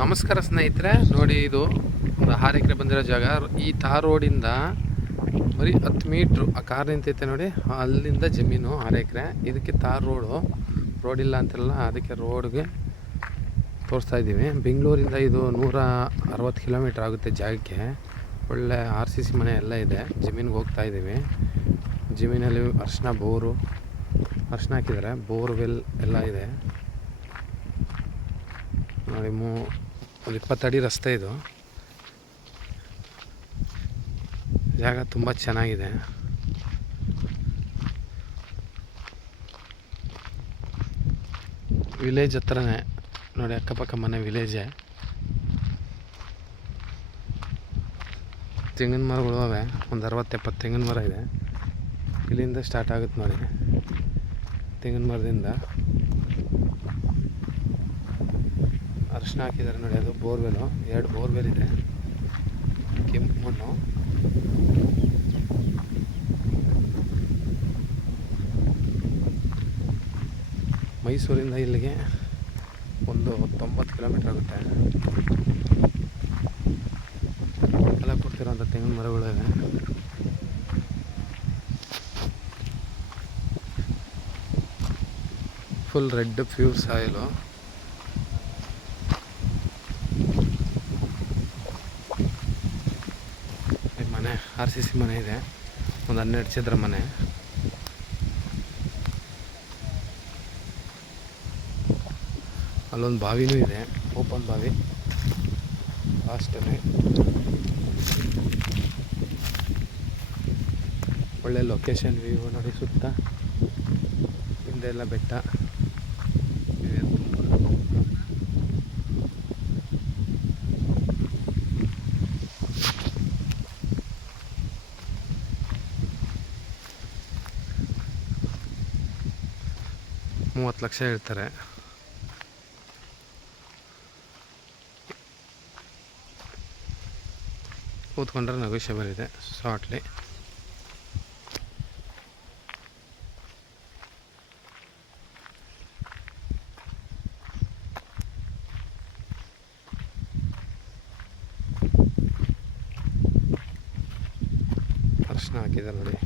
ನಮಸ್ಕಾರ ಸ್ನೇಹಿತರೆ, ನೋಡಿ ಇದು ಒಂದು 6 ಎಕರೆ ಬಂದಿರೋ ಜಾಗ. ಈ ತಾರ್ ರೋಡಿಂದ ಬರೀ 10 ಮೀಟ್ರು ಆ ಕಾರ್ ನಿಂತೈತೆ ನೋಡಿ, ಅಲ್ಲಿಂದ ಜಮೀನು 6 ಎಕರೆ. ಇದಕ್ಕೆ ತಾರ್ ರೋಡ್ ಇಲ್ಲ ಅಂತಿರಲ್ಲ, ಅದಕ್ಕೆ ರೋಡ್ಗೆ ತೋರಿಸ್ತಾ ಇದ್ದೀವಿ. ಬೆಂಗಳೂರಿಂದ ಇದು 160 ಕಿಲೋಮೀಟ್ರ್ ಆಗುತ್ತೆ ಜಾಗಕ್ಕೆ. ಒಳ್ಳೆ RCC ಮನೆ ಎಲ್ಲ ಇದೆ. ಜಮೀನಿಗೆ ಹೋಗ್ತಾ ಇದ್ದೀವಿ. ಜಮೀನಲ್ಲಿ ಅರ್ಶಿನ ಹಾಕಿದ್ದಾರೆ, ಬೋರ್ವೆಲ್ ಎಲ್ಲ ಇದೆ ನೋಡಿ. ಒಂದು 20 ಅಡಿ ರಸ್ತೆ. ಇದು ಜಾಗ ತುಂಬ ಚೆನ್ನಾಗಿದೆ. ವಿಲೇಜ್ ಹತ್ರನೇ ನೋಡಿ, ಅಕ್ಕಪಕ್ಕ ಮನೆ ವಿಲೇಜೇ. ತೆಂಗಿನ ಮರಗಳು ಅವೆ, ಒಂದು 60-70 ತೆಂಗಿನ ಮರ ಇದೆ. ಇಲ್ಲಿಂದ ಸ್ಟಾರ್ಟ್ ಆಗುತ್ತೆ ನೋಡಿ, ತೆಂಗಿನ ಮರದಿಂದ. ಅರ್ಶಿನ ಹಾಕಿದ್ದಾರೆ ನೋಡಿ, ಅದು ಬೋರ್ವೆಲು. 2 ಬೋರ್ವೆಲ್ ಇದೆ, ಕೆಂಪು ಮಣ್ಣು. ಮೈಸೂರಿಂದ ಇಲ್ಲಿಗೆ ಒಂದು 90 ಕಿಲೋಮೀಟ್ರ್ ಆಗುತ್ತೆ. ಎಲ್ಲ ಕೊಡ್ತಿರೋಂಥ ತೆಂಗಿನ ಮರಗಳಿವೆ. Full red pure soil. ಮನೆ RCC ಮನೆ ಇದೆ, ಒಂದು 12 ಚದರ ಮನೆ. ಅಲ್ಲೊಂದು ಬಾವಿನೂ ಇದೆ, ಓಪನ್ ಬಾವಿ ಲಾಸ್ಟಲ್ಲಿ. ಒಳ್ಳೆ ಲೊಕೇಶನ್, ವ್ಯೂ ನೋಡಿ. ಸುತ್ತ ಹಿಂದೆಲ್ಲ ಬೆಟ್ಟ. $30 ಲಕ್ಷ ಹೇಳ್ತಾರೆ. ಕೂತ್ಕೊಂಡ್ರೆ ನೆಗೋಷಿಯಬಲ್ ಇದೆ ಶಾರ್ಟ್ಲಿ. ಅರ್ಶಿನ ಹಾಕಿದ್ದಾರೆ ನೋಡಿ.